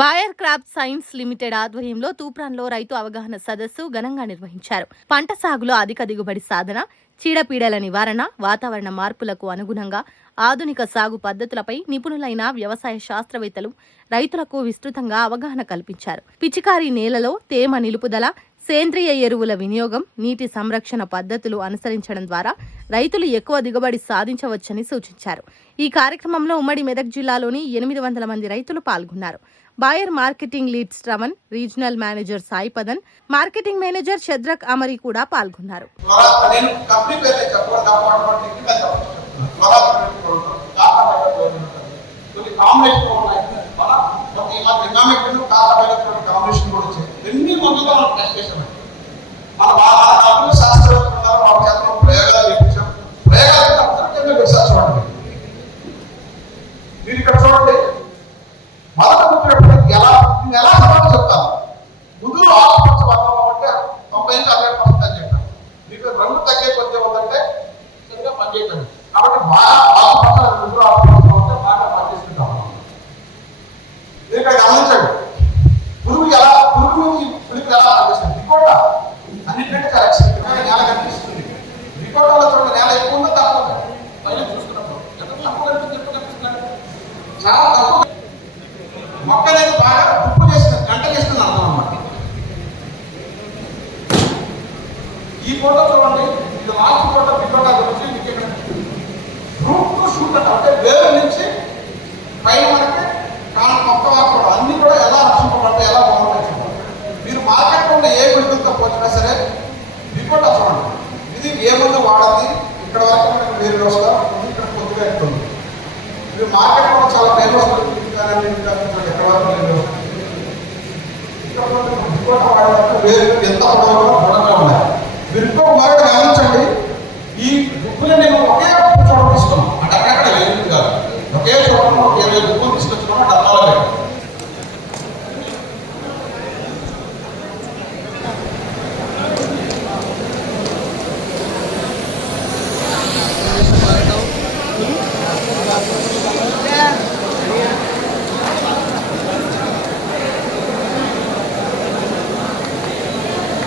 బాయర్ crop science limited ఆధ్వర్యంలో తూప్రాన్లో రైతు అవగాహన సదస్సు ఘనంగా నిర్వహించారు. పంట సాగులో అధిక దిగుబడి సాధన చీడపీడల నివారణ వాతావరణ మార్పులకు అనుగుణంగా ఆధునిక సాగు పద్ధతులపై నిపుణులైన వ్యవసాయ శాస్త్రవేత్తలు రైతులకు విస్తృతంగా అవగాహన కల్పించారు. పిచికారీ నేలలో తేమ నిలుపుదల సేంద్రియ ఎరువుల వినియోగం నీటి సంరక్షణ పద్ధతులు అనుసరించడం ద్వారా రైతులు ఎక్కువ దిగుబడి సాధించవచ్చని సూచించారు. ఈ కార్యక్రమంలో ఉమ్మడి మెదక్ జిల్లాలోని ఎనిమిది వందల మంది రైతులు పాల్గొన్నారు. Buyer marketing lead Shravan regional manager Sai Padan marketing manager Shadrak Amari కూడా పాల్గొన్నారు. త్వర శాస్త్రవేత్తలు కంపెనీ రికోటాలో చూడండి ఎక్కువ ఉందో తక్కువ పైన చూసుకున్నప్పుడు ఎంత తక్కువ కనిపిస్తుంది ఎక్కువ కనిపిస్తుంది? చాలా తక్కువ మొక్క అనేది బాగా ఉప్పు చేసిన గంట చేసిన అర్థం అన్నమాట ఈ ఫోటో చూడండి. ఇది లాస్ట్ ఫోటో పికోటా గురించి మీకు ఇక్కడ రూట్ టు షూట్ అంటే వేరు నుంచి పైన మనకి కాలం మొక్క వారు అన్ని కూడా ఎలా రక్షింపబడతాయి ఎలా బాగుంటాయి మీరు మార్కెట్లో ఉన్న ఏ గుడితో పోల్చినా సరే రిపోర్ట్ చూడండి. ఇది ఏ ముందు వాడింది ఇక్కడ వరకు మనకి వేరు వస్తా ఇక్కడ కొద్దిగా ఎక్కుతుంది మీరు మార్కెట్లో చాలా ఫేమస్ ఎక్కడ వరకు లేదు ఇక్కడ వేరు. ఎంత పొడవుగా పొడవుగా ఉన్నాయి మీరు ఇంకో